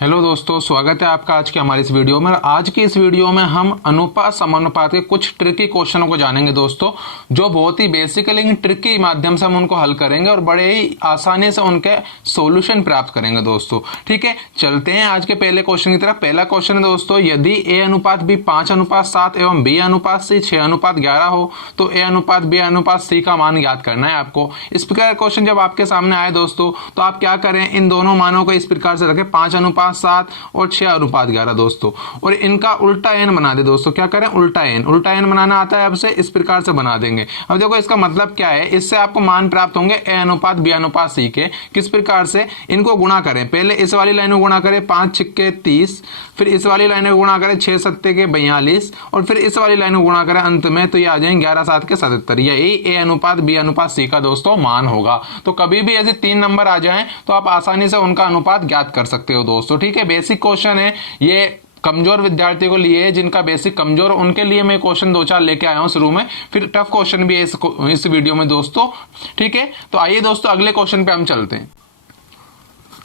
Hello दोस्तों, स्वागत है आपका आज के हमारी इस वीडियो में। आज की इस वीडियो में हम अनुपात समानुपात के कुछ ट्रिकी क्वेश्चनों को जानेंगे दोस्तों, जो बहुत ही बेसिक है लेकिन ट्रिक के माध्यम से हम उनको हल करेंगे और बड़े ही आसानी से उनके सॉल्यूशन प्राप्त करेंगे दोस्तों। ठीक है, चलते हैं आज के पहले क्वेश्चन की तरफ। पहला क्वेश्चन है दोस्तों, यदि ए अनुपात बी 5:7 एवं बी अनुपात सी 6:11 हो तो ए अनुपात बी अनुपात सी का मान ज्ञात करना है आपको। इस प्रकार क्वेश्चन जब आपके सामने आए दोस्तों तो आप क्या करें, इन दोनों मानों को इस प्रकार से रखें 5:7 और 6:11 दोस्तों, और इनका उल्टा एन बना दे दोस्तों। क्या करें, उल्टा एन बनाना आता है आपसे, इस प्रकार से बना देंगे। अब देखो इसका मतलब क्या है, इससे आपको मान प्राप्त होंगे ए अनुपात बी अनुपात सी के। किस प्रकार से, इनको गुणा करें, पहले इस वाली लाइन में गुणा करें 5 6 30, फिर इस वाली लाइन में गुणा करें 6 7 42, और फिर इस वाली लाइन में गुणा करें अंत में, तो ये आ जाएंगे 11 7 77। यही ए अनुपात बी अनुपात सी का दोस्तों मान होगा। तो कभी भी ऐसे 3 नंबर आ जाएं तो आप आसानी से उनका अनुपात ज्ञात कर सकते हो दोस्तों। ठीक है, बेसिक क्वेश्चन है ये, कमजोर विद्यार्थियों को लिए, जिनका बेसिक कमजोर, उनके लिए मैं क्वेश्चन 2-4 लेके आया हूं शुरू में, फिर टफ क्वेश्चन भी है इस वीडियो में दोस्तों। ठीक है, तो आइए दोस्तों अगले क्वेश्चन पे हम चलते हैं।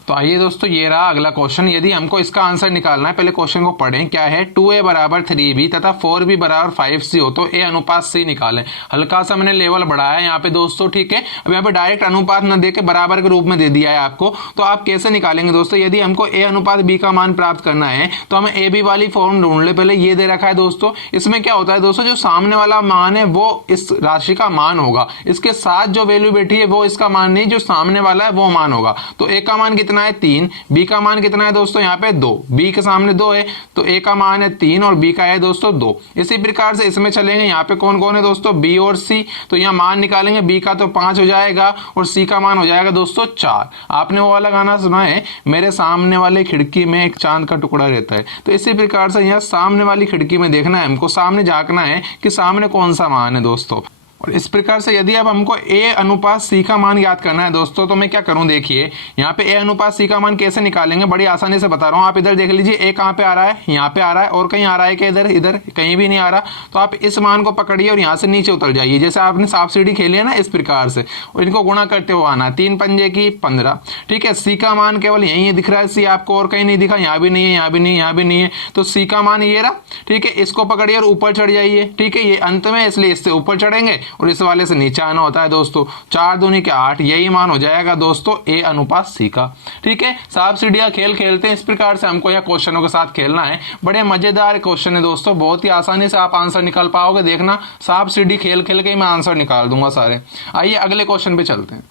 तो आइए दोस्तों, ये रहा अगला क्वेश्चन। यदि हमको इसका आंसर निकालना है, पहले क्वेश्चन को पढ़ें। क्या है, 2a बराबर 3b तथा 4b बराबर 5c हो तो a अनुपात c निकालें। हल्का सा मैंने लेवल बढ़ाया है यहाँ पे दोस्तों। ठीक है, अब यहाँ पे डायरेक्ट अनुपात न देके बराबर के रूप में दे दिया है आपको, तो आप कैसे निकालेंगे दोस्तों। यदि हमको a अनुपात b का मान प्राप्त करना है तो हमें a b वाली फॉर्म ढूंढ ले। पहले ये दे रखा है दोस्तों, इसमें क्या होता है दोस्तों, जो सामने वाला मान है वो इस राशि का मान होगा, इसके साथ जो वैल्यू बैठी है वो इसका मान नहीं, जो सामने वाला है वो मान होगा। तो a का मान कितना है 3, बी का मान कितना है दोस्तों, यहाँ पे 2, बी के सामने 2 है तो ए का मान है 3 और बी का है दोस्तों 2। इसी प्रकार से इसमें चलेंगे, यहाँ पे कौन कौन है दोस्तों, बी और सी, तो यहाँ मान निकालेंगे, बी का तो 5 हो जाएगा और सी का मान हो जाएगा दोस्तों 4। आपने वो वाला गाना सुना है, मेरे सामने वाले खिड़की में एक चांद का टुकड़ा रहता है, तो इसी प्रकार से यहाँ सामने वाली खिड़की में देखना है, हमको सामने झांकना है कि सामने कौन सा मान है दोस्तों। और इस प्रकार से यदि अब हमको a अनुपात c का मान याद करना है दोस्तों, तो मैं क्या करूं, देखिए यहाँ पे a अनुपात c का मान कैसे निकालेंगे, बड़ी आसानी से बता रहा हूं। आप इधर देख लीजिए, a कहाँ पे आ रहा है, यहाँ पे आ रहा है, और कहीं आ रहा है कि इधर इधर कहीं भी नहीं आ रहा। तो आप इस मान को पकड़िए और यहाँ से नीचे उतर जाइए, जैसे आपने सांप सीढ़ी खेली है ना, इस प्रकार से, और इनको गुणा करते हुए आना, 3 पंजे की 15। ठीक है, c का मान केवल यही दिख रहा है, c आपको और कहीं नहीं दिखा, यहाँ भी नहीं है, यहाँ भी नहीं है, यहाँ भी नहीं है, तो c का मान ये रहा। ठीक है, इसको पकड़िए और ऊपर चढ़ जाइए। ठीक है, ये अंत में, इसलिए इससे ऊपर चढ़ेंगे और इस वाले से नीचे आना होता है दोस्तों। 4 दूनी के 8, यही मान हो जाएगा दोस्तों a अनुपात c का। ठीक है, सांप सीढ़ियां खेल खेलते हैं, इस प्रकार से हमको यह क्वेश्चनों के साथ खेलना है। बड़े मजेदार क्वेश्चन है दोस्तों, बहुत ही आसानी से आप आंसर निकाल पाओगे। देखना, सांप सीढ़ी खेल खेल के ही मैं आंसर निकाल दूंगा सारे। आइए अगले क्वेश्चन पे चलते हैं।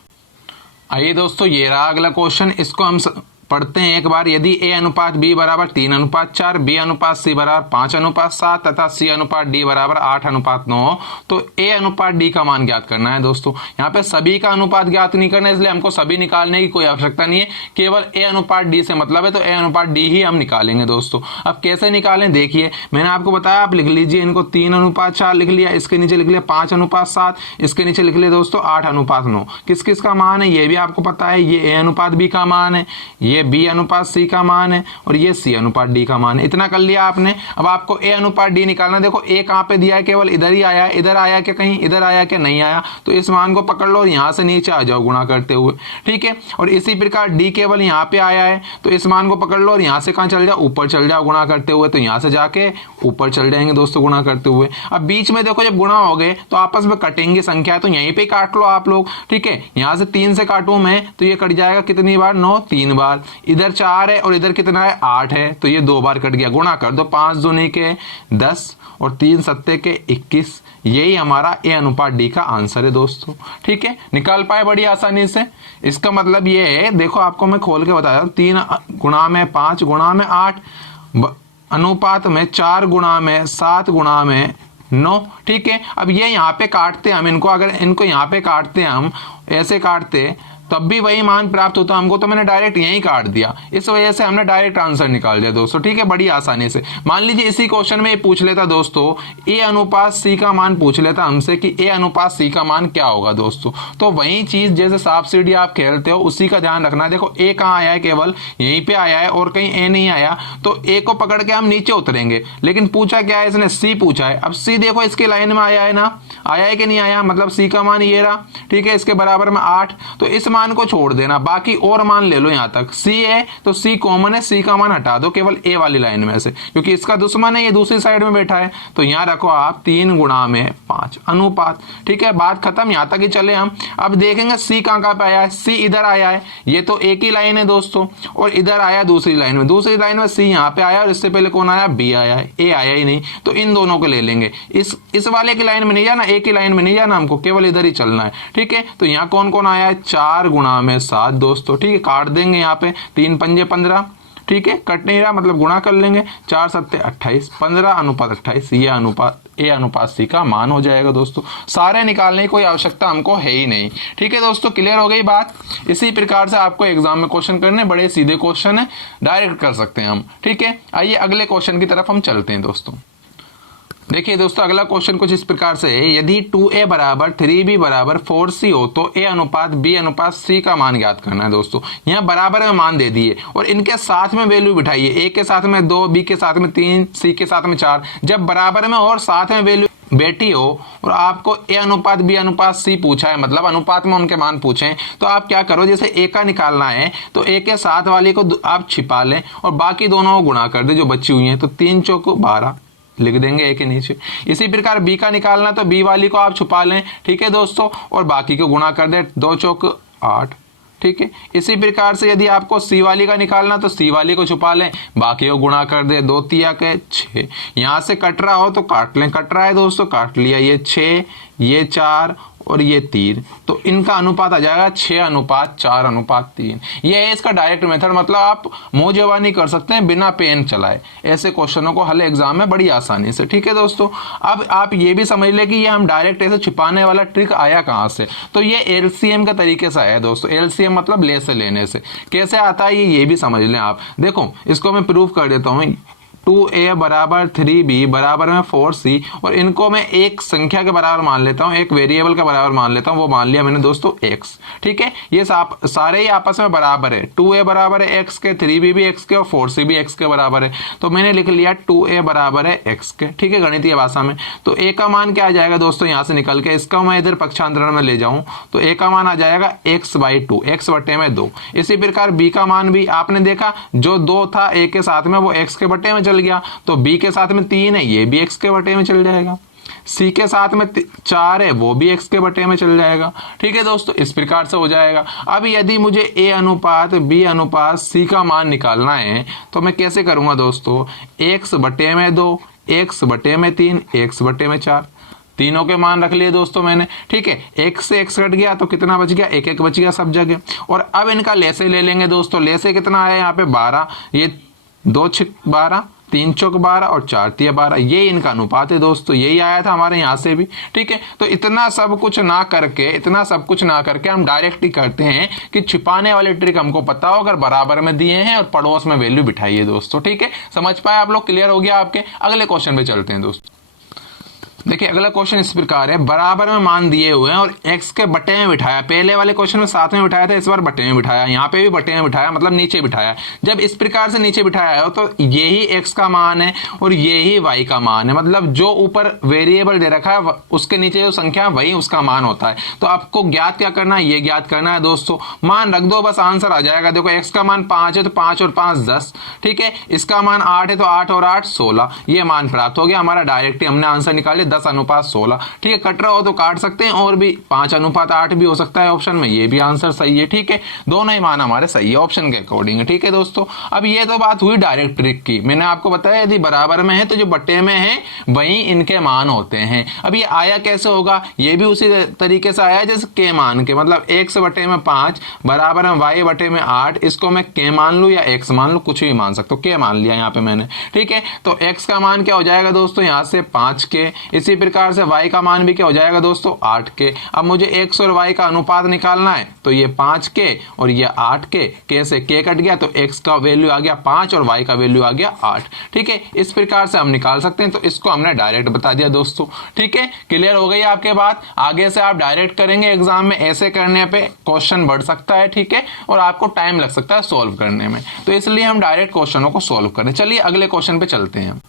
आइए दोस्तों, ये रहा अगला क्वेश्चन, इसको हम पढ़ते हैं एक बार। यदि a अनुपात b बराबर 3:4, b अनुपात c बराबर 5:7 तथा c अनुपात d बराबर 8:9 हो तो a अनुपात d का मान ज्ञात करना है दोस्तों। यहाँ पे सभी का अनुपात ज्ञात नहीं करना है, इसलिए हमको सभी निकालने की कोई आवश्यकता नहीं है, केवल a अनुपात d से मतलब है, तो a अनुपात d ही हम निकालेंगे दोस्तों। अब कैसे निकालें, देखिए मैंने आपको बताया, आप लिख लीजिए इनको, 3:4 लिख लिया, इसके नीचे लिख लिया 5:7, इसके नीचे लिख लिया दोस्तों 8:9। किस किस का मान है ये भी आपको पता है, ये a अनुपात b का मान है, ये b अनुपात c का मान है, और ये c अनुपात d का मान है। इतना कर लिया आपने। अब आपको a अनुपात d निकालना। देखो a कहाँ पे दिया है, केवल इधर ही आया है, इधर आया क्या, कहीं इधर आया क्या, नहीं आया, तो इस मान को पकड़ लो और यहाँ से नीचे आ जाओ गुणा करते हुए। ठीक है, और इसी प्रकार d केवल यहाँ पे आया है, तो इस मान को पकड़ लो और यहाँ से कहाँ चल जाओ, ऊपर चल जाओ गुणा करते हुए, तो यहाँ से जाके ऊपर चल जाएंगे दोस्तों गुणा करते हुए। अब बीच में देखो, जब गुणा हो गए तो आपस में कटेंगे संख्या, तो यहीं पे काट लो आप लोग। ठीक है, यहाँ से 3 से काटूं मैं तो ये कट जाएगा कितनी बार, 9, 3 बार। इधर 4 है और इधर कितना है, 8 है, तो ये 2 बार कट गया। गुणा कर दो, 5 दूनी के 10 और 3 सत्ते के 21। यही हमारा a अनुपात d का आंसर है दोस्तों। ठीक है, निकाल पाए बड़ी आसानी से। इसका मतलब ये है, देखो आपको मैं खोल के बताया हूं, 3 गुणा में 5 गुणा में 8 अनुपात में 4 गुणा में 7 गुणा में 9। ठीक है, अब ये यहाँ पे काटते हम इनको, अगर इनको यहाँ पे काटते हम, ऐसे काटते तब भी वही मान प्राप्त होता हमको, तो मैंने डायरेक्ट यही काट दिया, इस वजह से हमने डायरेक्ट आंसर निकाल दिया दोस्तों। ठीक है, बड़ी आसानी से। मान लीजिए इसी क्वेश्चन में ये पूछ लेता दोस्तों, a अनुपात c का मान पूछ लेता हमसे कि a अनुपात c का मान क्या होगा दोस्तों, तो वही चीज जैसे सांप सीढ़ी आप खेलते हो उसी का ध्यान रखना है। देखो a कहाँ आया है, केवल यहीं पे आया है और कहीं a नहीं आया, तो a को पकड़ के हम नीचे उतरेंगे। लेकिन पूछा क्या है, इसने c पूछा है। अब c देखो इसकी लाइन में आया है ना, आया है कि नहीं आया, मतलब c का मान ये रहा। ठीक है, इसके बराबर में 8, तो इस मान को छोड़ देना, बाकी और मान ले लो। यहाँ तक सी है तो सी कॉमन है, सी का मान हटा दो केवल ए वाली लाइन में से, क्योंकि इसका दुश्मन है, ये दूसरी साइड में बैठा है। तो यहाँ रखो आप 3 गुणा में 5 अनुपात। ठीक है, बात खत्म, यहाँ तक ही चले हम। अब देखेंगे सी कहाँ पे आया है, सी इधर आया है, ये तो एक ही लाइन है दोस्तों, और इधर आया दूसरी लाइन में, दूसरी लाइन में सी यहाँ पे आया और इससे पहले कौन आया, बी आया है, ए आया ही नहीं। तो इन दोनों को ले लेंगे, इस वाले की लाइन में नहीं जाना, एक ही लाइन में नहीं जाना हमको, केवल इधर ही चलना है। ठीक है, तो यहाँ कौन कौन आया है, 4 गुणा में 7 दोस्तों। ठीक है, काट देंगे यहाँ पे, 3 पंजे 15। ठीक है, कट नहीं रहा मतलब गुणा कर लेंगे, 4 सत्ते 28, 15 अनुपात 28, ये अनुपात ए अनुपात सी का मान हो जाएगा दोस्तों। सारे निकालने की कोई आवश्यकता हमको है ही नहीं। ठीक है दोस्तों, क्लियर हो गई बात। इसी प्रकार से आपको एग्जाम में क्वेश्चन करने, बड़े सीधे क्वेश्चन है, डायरेक्ट कर सकते हैं हम। ठीक है, आइए अगले क्वेश्चन की तरफ हम चलते हैं दोस्तों। देखिए दोस्तों, अगला क्वेश्चन कुछ इस प्रकार से है, यदि 2a बराबर 3b बराबर 4c हो तो a अनुपात b अनुपात c का मान ज्ञात करना है दोस्तों। यहाँ बराबर में मान दे दिए और इनके साथ में वैल्यू बिठाइए, a के साथ में 2, b के साथ में 3, c के साथ में 4। जब बराबर में और साथ में वैल्यू बेटी हो और आपको a अनुपात b अनुपात c पूछा है, मतलब अनुपात में उनके मान पूछे, तो आप क्या करो, जैसे a का निकालना है तो a के साथ वाली को आप छिपा लें और बाकी दोनों को गुणा कर दे जो बची हुई हैं, तो 3 चौक 12 लिख देंगे ए के नीचे। इसी प्रकार बी का निकालना तो बी वाली को आप छुपा लें। ठीक है दोस्तों, और बाकी को गुणा कर दे, 2 चौक 8। ठीक है, इसी प्रकार से यदि आपको सी वाली का निकालना तो सी वाली को छुपा लें, बाकी को गुणा कर दे, 2 तिया के 6। यहाँ से कट रहा हो तो काट लें, कट रहा है दोस्तों, काट लिया, ये 6, ये 4 और ये 3, तो इनका अनुपात आ जाएगा 6 अनुपात 4 अनुपात 3। ये है इसका डायरेक्ट मेथड, मतलब आप मुंह जवानी कर सकते हैं बिना पेन चलाए, ऐसे क्वेश्चनों को हल एग्जाम में बड़ी आसानी से। ठीक है दोस्तों, अब आप ये भी समझ लें कि ये हम डायरेक्ट ऐसे छिपाने वाला ट्रिक आया कहाँ से, तो ये एलसीएम के तरीके से आया दोस्तों। एलसीएम मतलब ले से लेने से कैसे आता है ये भी समझ लें आप। देखो इसको मैं प्रूफ कर देता हूँ, 2a बराबर 3b बराबर में 4c, और इनको मैं एक संख्या के बराबर मान लेता हूँ, एक वेरिएबल के बराबर मान लेता हूँ, वो मान लिया मैंने दोस्तों x। ठीक है, ये सारे ही आपस में बराबर है, 2a बराबर है x के, 3b भी x के और 4c भी x के बराबर है, तो मैंने लिख लिया 2a बराबर है x के। ठीक है, गणितीय भाषा में तो a का मान क्या आ जाएगा दोस्तों, यहाँ से निकल के इसका मैं इधर पक्षांतरण में ले जाऊँ तो a का मान आ जाएगा x/2, x बटे में 2। इसी प्रकार b का मान भी आपने देखा, जो 2 था a के साथ में वो x के बटे में चल गया, तो b के साथ में 3 है, ये भी x के बटे में चल जाएगा। c के साथ में 4 है, वो भी x के बटे में चल जाएगा। ठीक है दोस्तों, इस प्रकार से हो जाएगा। अब यदि मुझे a अनुपात b अनुपात c का मान निकालना है तो मैं कैसे करूंगा दोस्तों, x बटे में 2, x बटे में 3, x बटे में 4, तीनों के मान रख लिए दोस्तों मैंने। ठीक है, x से x कट गया तो कितना बच गया, 1 1 बच गया सब जगह। और अब इनका लेसे ले लेंगे दोस्तों, लेसे कितना है यहाँ पे 12, ये 2 6 12, 3 चौक 12 और 4 तिया 12, ये इनका अनुपात है दोस्तों, यही आया था हमारे यहाँ से भी। ठीक है, तो इतना सब कुछ ना करके हम डायरेक्ट ही करते हैं कि छिपाने वाली ट्रिक हमको पता हो, अगर बराबर में दिए हैं और पड़ोस में वैल्यू बिठाइए दोस्तों। ठीक है, समझ पाए आप लोग, क्लियर हो गया आपके। अगले क्वेश्चन पे चलते हैं दोस्तों। देखिए अगला क्वेश्चन इस प्रकार है, बराबर में मान दिए हुए हैं और x के बटे में बिठाया, पहले वाले क्वेश्चन में साथ में बिठाया था, इस बार बटे में बिठाया, यहाँ पे भी बटे में बिठाया, मतलब नीचे बिठाया। जब इस प्रकार से नीचे बिठाया हो तो यही x का मान है और यही y का मान है, मतलब जो ऊपर वेरिएबल दे रखा है उसके नीचे जो संख्या वही उसका मान होता है। तो आपको ज्ञात क्या करना है, ये ज्ञात करना है दोस्तों। मान रख दो, बस आंसर आ जाएगा। देखो x का मान 5 है तो 5 और 5 10। ठीक है, इसका मान 8 है तो 8 और 8 16, ये मान प्राप्त हो गया हमारा। डायरेक्ट ही हमने आंसर निकाले 10 अनुपात 16। ठीक है, कट रहा हो तो काट सकते हैं, और भी 5 अनुपात 8 भी हो सकता है ऑप्शन में, ये भी आंसर सही है। ठीक है, दोनों ही मान हमारे सही है ऑप्शन के अकॉर्डिंग है। ठीक है दोस्तों, अब ये तो बात हुई डायरेक्ट ट्रिक की, मैंने आपको बताया यदि बराबर में है तो जो बटे में है वही इनके मान होते हैं। अब ये आया कैसे होगा, ये भी उसी तरीके से आया जैसे के मान के, मतलब x बटे में 5 बराबर में y बटे में 8, इसको मैं के मान लूं या x मान लूं, कुछ भी मान सकते हो, के मान लिया यहाँ पे मैंने। ठीक है, तो x का मान क्या हो जाएगा दोस्तों, यहाँ से 5 के। इसी प्रकार से y का मान भी क्या हो जाएगा दोस्तों, 8 के। अब मुझे x और y का अनुपात निकालना है तो ये 5 के और ये 8 के से के कट गया तो x का वैल्यू आ गया 5 और y का वैल्यू आ गया 8। ठीक है, इस प्रकार से हम निकाल सकते हैं, तो इसको हमने डायरेक्ट बता दिया दोस्तों। ठीक है, क्लियर हो गई आपके बात। आगे से आप डायरेक्ट करेंगे एग्जाम में, ऐसे करने पे क्वेश्चन बढ़ सकता है। ठीक है, और आपको टाइम लग सकता है सॉल्व करने में, तो इसलिए हम डायरेक्ट क्वेश्चनों को सॉल्व करें। चलिए अगले क्वेश्चन पे चलते हैं।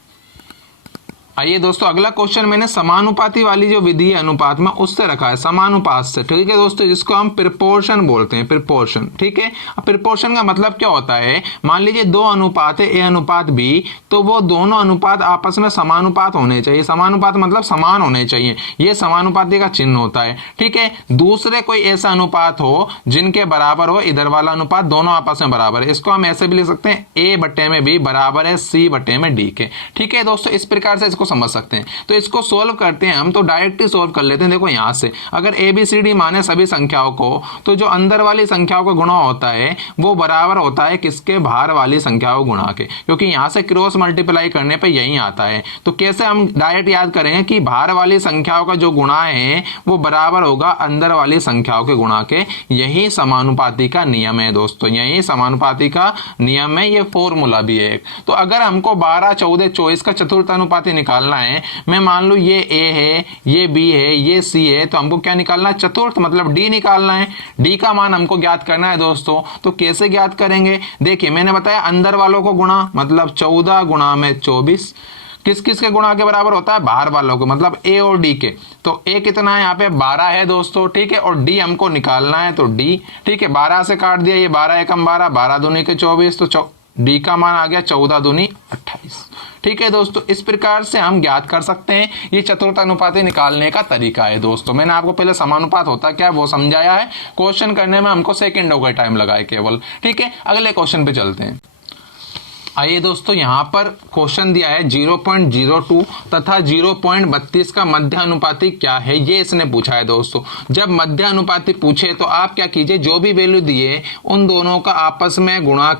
आइए दोस्तों, अगला क्वेश्चन मैंने समानुपाती वाली जो विधि है अनुपात में उससे रखा है, समानुपात से। ठीक है दोस्तों, जिसको हम प्रिपोर्शन बोलते हैं, प्रिपोर्शन। ठीक है, अब प्रिपोर्शन का मतलब क्या होता है, मान लीजिए दो अनुपात है, ए अनुपात बी, तो वो दोनों अनुपात आपस में समानुपात होने चाहिए। समानुपात मतलब समान होने चाहिए, ये समानुपाती का चिन्ह होता है। ठीक है, दूसरे कोई ऐसा अनुपात हो जिनके बराबर हो इधर वाला अनुपात, दोनों आपस में बराबर है, इसको हम ऐसे भी लिख सकते हैं ए बटे में बी बराबर है सी बटे में डी के। ठीक है दोस्तों, इस प्रकार से इसको समझ सकते हैं। तो इसको सोल्व करते हैं हम, तो डायरेक्ट ही सोल्व कर लेते हैं। देखो यहां से अगर ए बी सी डी माने सभी संख्याओं को, तो जो अंदर वाली संख्याओं का गुणा होता है वो बराबर होता है किसके, बाहर वाली संख्याओं गुणा के, क्योंकि यहां से क्रॉस मल्टीप्लाई करने पे यही आता है। तो कैसे हम डायरेक्ट याद करेंगे कि बाहर वाली संख्याओं का जो गुणा है वो बराबर होगा अंदर वाली संख्याओं के गुणा के। यही समानुपाती का नियम है दोस्तों, यही समानुपाती का नियम है, ये फॉर्मूला भी है। तो अगर हमको 12, 14, 24 का चतुर्थ अनुपाती निकालना है, मैं मान लूं ये ए है, ये बी है, ये सी है, तो हमको क्या निकालना है, चतुर्थ मतलब डी निकालना है। डी का मान हमको ज्ञात करना है दोस्तों। तो कैसे ज्ञात करेंगे, देखिए मैंने बताया अंदर वालों को गुणा, मतलब 14 गुणा में 24 किस किस के गुणा के बराबर होता है, बाहर वालों को, मतलब ए और डी के। तो ए कितना है यहाँ पे 12 है दोस्तों। ठीक है, और डी हमको निकालना है, तो डी, ठीक है 12 से काट दिया, ये 12 एकम 12, 12 दूनी के 24, तो डी का मान आ गया 14 दूनी 28। ठीक है दोस्तों, इस प्रकार से हम ज्ञात कर सकते हैं। ये चतुर्थ अनुपाती निकालने का तरीका है दोस्तों। मैंने आपको पहले समानुपात होता क्या है वो समझाया है, क्वेश्चन करने में हमको सेकंडों का टाइम लगा है केवल। ठीक है, अगले क्वेश्चन पे चलते हैं। आइए दोस्तों, यहाँ पर क्वेश्चन दिया है 0.02 तथा 0.32 का मध्य अनुपाती क्या है, ये इसने पूछा है दोस्तों। जब मध्य अनुपाती पूछे तो आप क्या कीजिए, जो भी वैल्यू दिए उन दोनों का आपस में गुणा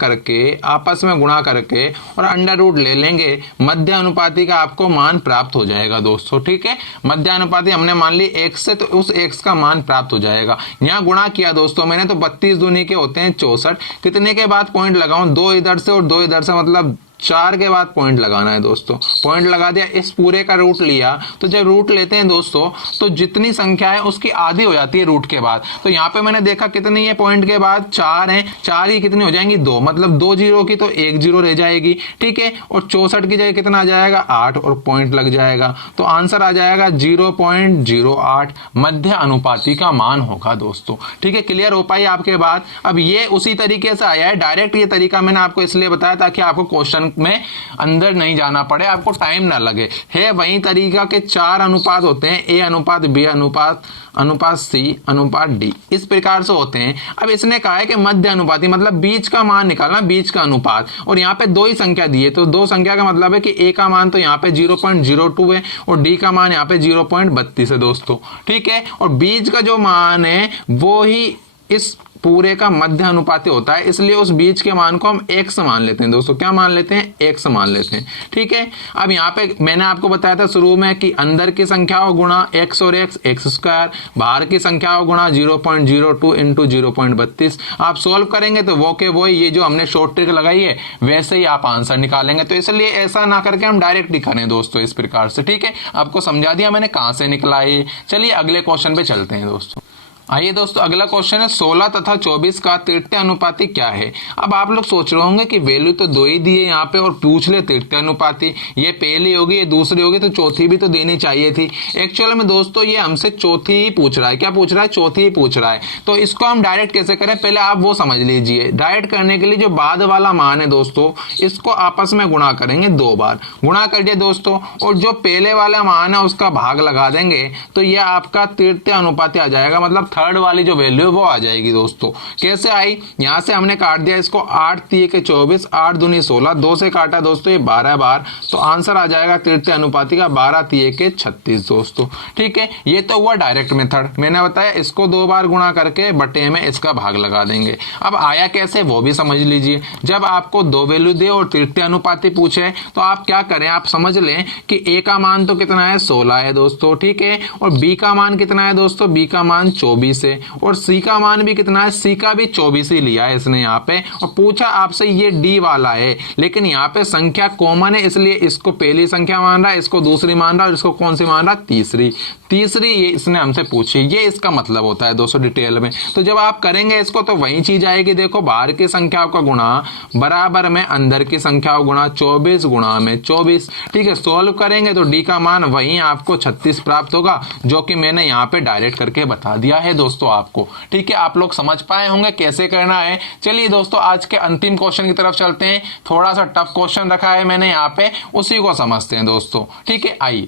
करके और अंडर रूट ले लेंगे, मध्य अनुपाती का आपको मान प्राप्त हो जाएगा दोस्तों। ठीक है, मध्य अनुपाती हमने मान ली x से, तो उस x का मान प्राप्त हो जाएगा। यहाँ गुणा किया दोस्तों मैंने, तो 32 दूनी के होते हैं 64, कितने के बाद पॉइंट लगाऊं, 2 इधर से और 2 इधर से, मतलब 4 के बाद पॉइंट लगाना है दोस्तों। पॉइंट लगा दिया, इस पूरे का रूट लिया, तो जब रूट लेते हैं दोस्तों तो जितनी संख्या है उसकी आधी हो जाती है रूट के बाद। तो यहाँ पे मैंने देखा कितनी है पॉइंट के बाद, 4 है, 4 ही कितनी हो जाएंगी 2, मतलब 2 जीरो की तो 1 जीरो रह जाएगी। ठीक है, और 64 की जगह कितना आ जाएगा 8 और पॉइंट लग जाएगा, तो आंसर आ जाएगा 0.08 मध्य अनुपाती का मान होगा दोस्तों। ठीक है, क्लियर हो पाई आपके बात। अब ये उसी तरीके से आया है, डायरेक्ट ये तरीका मैंने आपको इसलिए बताया ताकि आपको क्वेश्चन में अंदर नहीं जाना पड़े, आपको टाइम ना लगे। है वही तरीका के 4 अनुपात होते हैं, ए अनुपात बी अनुपात सी अनुपात डी, इस प्रकार से होते हैं। अब इसने कहा है कि मध्य अनुपाती मतलब बीच का मान निकालना, बीच का अनुपात, और यहाँ पे 2 ही संख्या दी है, तो 2 संख्या का मतलब है कि ए का मान तो यहाँ पे 0.02 है और डी का मान यहाँ पे 0.32 है दोस्तों। ठीक है, और बीच का जो मान है वो ही इस पूरे का मध्य अनुपाती होता है, इसलिए उस बीच के मान को हम x मान लेते हैं दोस्तों। क्या मान लेते हैं, x मान लेते हैं। ठीक है, अब यहाँ पे मैंने आपको बताया था शुरू में कि अंदर की संख्याओं गुणा x और x स्क्वायर, बाहर की संख्याओं गुणा 0.02 इंटू 0.32। आप सोल्व करेंगे तो वो के वो ये जो हमने शॉर्ट ट्रिक लगाई है वैसे ही आप आंसर निकालेंगे। तो इसलिए ऐसा ना करके हम डायरेक्ट ही करें दोस्तों इस प्रकार से। ठीक है, आपको समझा दिया मैंने कहां से निकला है। चलिए अगले क्वेश्चन पे चलते हैं दोस्तों। आइए दोस्तों, अगला क्वेश्चन है 16 तथा 24 का तृतीय अनुपाती क्या है। अब आप लोग सोच रहे होंगे कि वैल्यू तो 2 ही दी है यहाँ पे और पूछ ले तृतीय अनुपाती, ये पहली होगी ये दूसरी होगी तो चौथी भी तो देनी चाहिए थी। एक्चुअल में दोस्तों ये हमसे चौथी ही पूछ रहा है। क्या पूछ रहा है, चौथी ही पूछ रहा है। तो इसको हम डायरेक्ट कैसे करें, पहले आप वो समझ लीजिए। डायरेक्ट करने के लिए जो बाद वाला मान है दोस्तों, इसको आपस में गुणा करेंगे, 2 बार गुणा कर दिया दोस्तों, और जो पहले वाला मान है उसका भाग लगा देंगे, तो ये आपका तृतीय अनुपाती आ जाएगा, मतलब थर्ड वाली जो वैल्यू है वो आ जाएगी दोस्तों। कैसे आई, यहां से हमने काट दिया इसको, 8 3 के 24, 8 दूनी 16, 2 से काटा दोस्तों ये 12 बार, तो आंसर आ जाएगा तृतीय अनुपाती का 12 3 के 36 दोस्तों। ठीक है, ये तो हुआ डायरेक्ट मेथड, मैंने बताया इसको 2 बार गुणा करके बटे में इसका भाग लगा देंगे। अब आया कैसे वो भी समझ लीजिए। जब आपको 2 वैल्यू दे और तृतीय अनुपाती पूछे तो आप क्या करें, आप समझ लें कि ए का मान तो कितना है 16 है दोस्तों। ठीक है, और बी का मान कितना है दोस्तों, बी का मान 24 24 है और सी का मान भी कितना है, सी का भी 24 ही लिया है इसने यहाँ पे। और पूछा आपसे ये डी वाला है, लेकिन यहाँ पे संख्या कॉमन है इसलिए इसको पहली संख्या मान रहा है, इसको दूसरी मान रहा है और इसको कौन सी मान रहा है, तीसरी। तीसरी ये इसने हमसे पूछी, ये इसका मतलब होता है दोस्तों डिटेल में। तो जब आप करेंगे इसको तो वही चीज आएगी, देखो बाहर की संख्याओं का गुणा बराबर में अंदर की संख्याओं गुणा 24 गुणा में 24। ठीक है, सोल्व करेंगे तो डी का मान वही आपको 36 प्राप्त होगा, जो कि मैंने यहाँ पे डायरेक्ट करके बता दिया है दोस्तों आपको। ठीक है, आप लोग समझ पाए होंगे कैसे करना है। चलिए दोस्तों आज के अंतिम क्वेश्चन की तरफ चलते हैं। थोड़ा सा टफ क्वेश्चन रखा है मैंने यहाँ पे, उसी को समझते हैं दोस्तों। ठीक है, आइए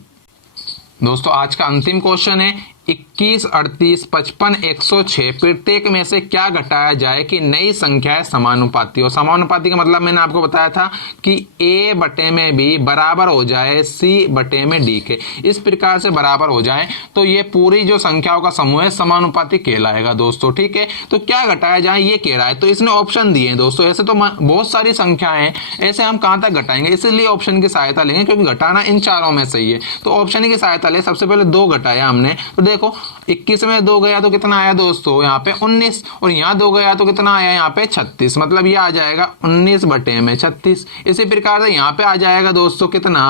दोस्तों आज का अंतिम क्वेश्चन है 21, 38, 55, 106 प्रत्येक में से क्या घटाया जाए कि नई संख्याएं समानुपाती हो। समानुपाती का मतलब मैंने आपको बताया था कि a बटे में b बराबर हो जाए c बटे में d के। इस प्रकार से बराबर हो जाए तो ये पूरी जो संख्याओं का समूह है समानुपाती कहलाएगा दोस्तों। ठीक है, तो क्या घटाया जाए ये कह रहा है, तो इसने ऑप्शन दिए हैं दोस्तों। ऐसे तो बहुत सारी संख्याएं हैं, ऐसे हम कहां तक घटाएंगे, इसलिए ऑप्शन की सहायता लेंगे क्योंकि घटाना इन चारों में से ही है। तो ऑप्शन की सहायता ले, सबसे पहले 2 घटाया हमने, तो देखो 21 में 2 गया तो कितना आया दोस्तों यहाँ पे 19, और यहाँ 2 गया तो कितना आया यहाँ पे 36, मतलब ये आ जाएगा 19 बटे में 36। इसी प्रकार से यहाँ पे आ जाएगा दोस्तों कितना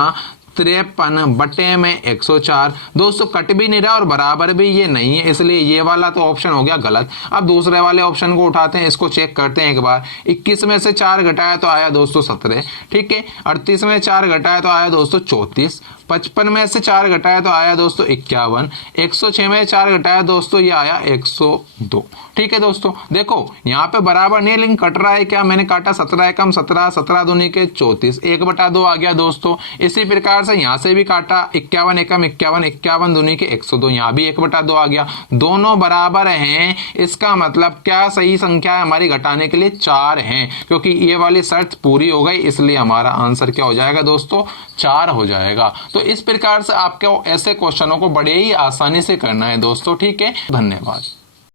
53 बटे में 104। दोस्तों कट भी नहीं रहा और बराबर भी ये नहीं है, इसलिए ये वाला तो ऑप्शन हो गया गलत। अब दूसरे वाले ऑप्शन को उठाते हैं, इसको चेक करते हैं एक बार। 21 में से 4 घटाया तो आया दोस्तों 17। ठीक है, 38 में 4 घटाया तो आया दोस्तों 34। 55 में से 4 घटाया तो आया दोस्तों 51। 106 में 4 घटाया दोस्तों ये आया 102। ठीक है दोस्तों, देखो यहाँ पे बराबर नहीं लेकिन कट रहा है क्या, मैंने काटा 17 एकम 17, 17 दूनी के 34, 1/2 आ गया दोस्तों। इसी प्रकार से यहाँ से भी काटा 51 एकम 51, 51 दूनी के 102, यहाँ भी 1/2 आ गया। दोनों बराबर हैं, इसका मतलब क्या सही संख्या है हमारी घटाने के लिए 4 हैं, क्योंकि ये वाली शर्त पूरी हो गई, इसलिए हमारा आंसर क्या हो जाएगा दोस्तों 4 हो जाएगा। तो इस प्रकार से आपको ऐसे क्वेश्चनों को बड़े ही आसानी से करना है दोस्तों। ठीक है, धन्यवाद।